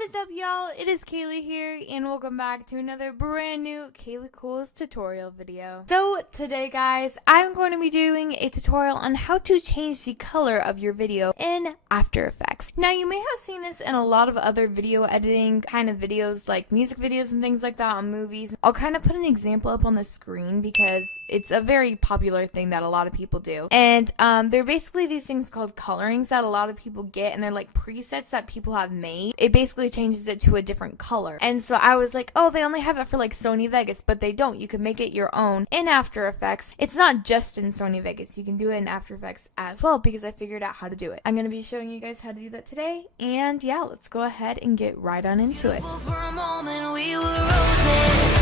What is up, y'all? It is Kaylee here, and welcome back to another brand new Kayleecool's tutorial video. So today, guys, I'm going to be doing a tutorial on how to change the color of your video in After Effects. Now, you may have seen this in a lot of other video editing kind of videos, like music videos and things like that on movies. I'll kind of put an example up on the screen because it's a very popular thing that a lot of people do. And they're basically these things called colorings that a lot of people get, and they're like presets that people have made. It basically changes it to a different color. And so I was like, oh, they only have it for like Sony Vegas, but they don't. You can make it your own in After Effects. It's not just in Sony Vegas. You can do it in After Effects as well because I figured out how to do it. I'm going to be showing you guys how to do that today. And yeah, let's go ahead and get right on into it. For a moment, we were roses.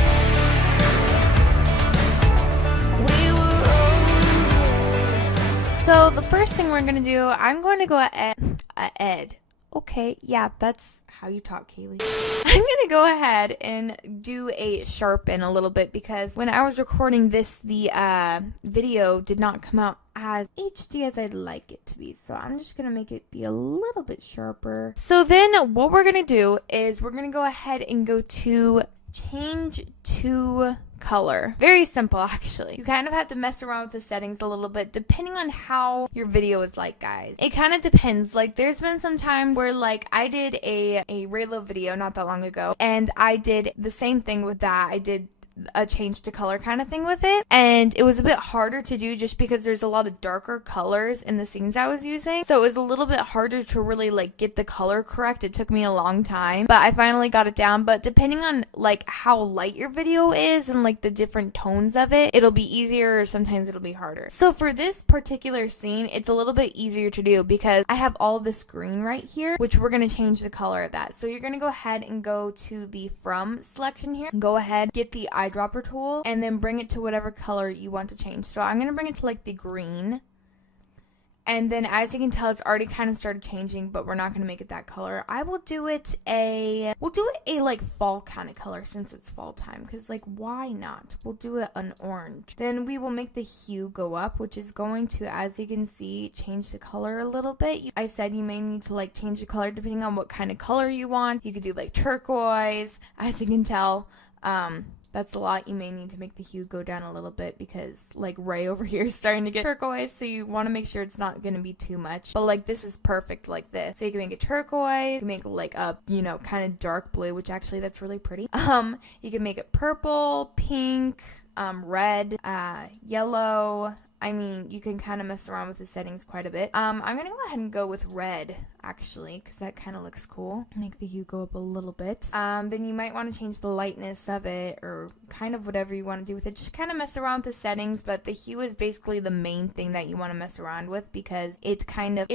We were roses. So the first thing we're going to do, I'm going to go ahead. Okay, yeah, that's how you talk, Kaylee. I'm gonna go ahead and do a sharpen a little bit because when I was recording this, the video did not come out as HD as I'd like it to be. So I'm just gonna make it be a little bit sharper. So then what we're gonna do is we're gonna go ahead and go to change to color. Very simple, actually. You kind of have to mess around with the settings a little bit depending on how your video is like, guys. It kind of depends. Like, there's been some times where like I did a Raylo video not that long ago, and I did the same thing with that. I did a change to color kind of thing with it, and it was a bit harder to do just because there's a lot of darker colors in the scenes I was using, so it was a little bit harder to really like get the color correct. It took me a long time, but I finally got it down. But depending on like how light your video is and like the different tones of it, it'll be easier or sometimes it'll be harder. So for this particular scene, it's a little bit easier to do because I have all this green right here, which we're going to change the color of that. So you're going to go ahead and go to the from selection here, go ahead, get the eyedropper tool, and then bring it to whatever color you want to change. So I'm going to bring it to like the green, and then as you can tell, it's already kind of started changing, but we're not going to make it that color. I will do it we'll do it like fall kind of color since it's fall time, because like why not? We'll do it an orange. Then we will make the hue go up, which is going to, as you can see, change the color a little bit. I said you may need to like change the color depending on what kind of color you want. You could do like turquoise, as you can tell. That's a lot. You may need to make the hue go down a little bit because like Ray over here is starting to get turquoise, so you want to make sure it's not going to be too much. But like this is perfect like this. So you can make it turquoise, you can make like a, you know, kind of dark blue, which actually that's really pretty. You can make it purple, pink, red, yellow. I mean, you can kind of mess around with the settings quite a bit. I'm going to go ahead and go with red, actually, because that kind of looks cool. Make the hue go up a little bit. Then you might want to change the lightness of it, or kind of whatever you want to do with it. Just kind of mess around with the settings, but the hue is basically the main thing that you want to mess around with because it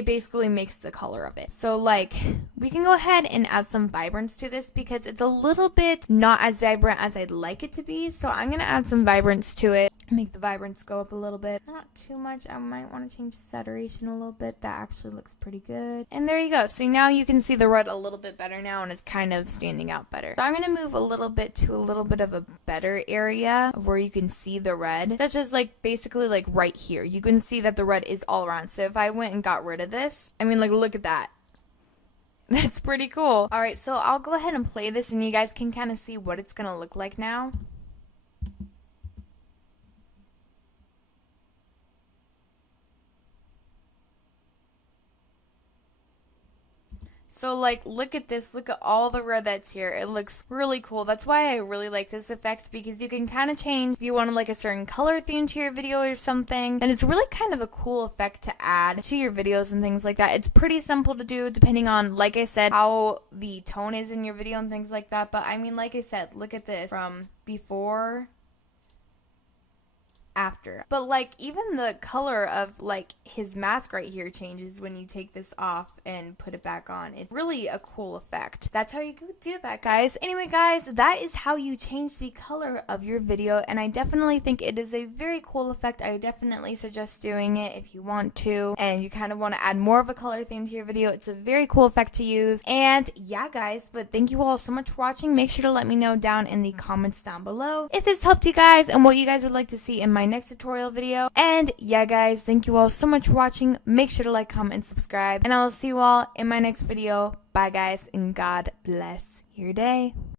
basically makes the color of it. So, like, we can go ahead and add some vibrance to this because it's a little bit not as vibrant as I'd like it to be. So I'm going to add some vibrance to it. Make the vibrance go up a little bit. Not too much. I might want to change the saturation a little bit. That actually looks pretty good. And there you go. So now you can see the red a little bit better now, and it's kind of standing out better. So I'm going to move a little bit to a little bit of a better area of where you can see the red. That's just like basically like right here. You can see that the red is all around. So if I went and got rid of this, I mean, like, look at that. That's pretty cool. All right, so I'll go ahead and play this and you guys can kind of see what it's going to look like now. So like, look at this, look at all the red that's here. It looks really cool. That's why I really like this effect, because you can kind of change if you want like a certain color theme to your video or something. And it's really kind of a cool effect to add to your videos and things like that. It's pretty simple to do depending on, like I said, how the tone is in your video and things like that. But I mean, like I said, look at this from before, after. But like even the color of like his mask right here changes when you take this off and put it back on. It's really a cool effect. That's how you do that, guys. Anyway, guys, that is how you change the color of your video, and I definitely think it is a very cool effect. I definitely suggest doing it if you want to, and you kind of want to add more of a color theme to your video. It's a very cool effect to use. And yeah, guys, but thank you all so much for watching. Make sure to let me know down in the comments down below if this helped you guys and what you guys would like to see in my my next tutorial video. And yeah, guys, thank you all so much for watching. Make sure to like, comment, and subscribe. And I will see you all in my next video. Bye, guys, and God bless your day.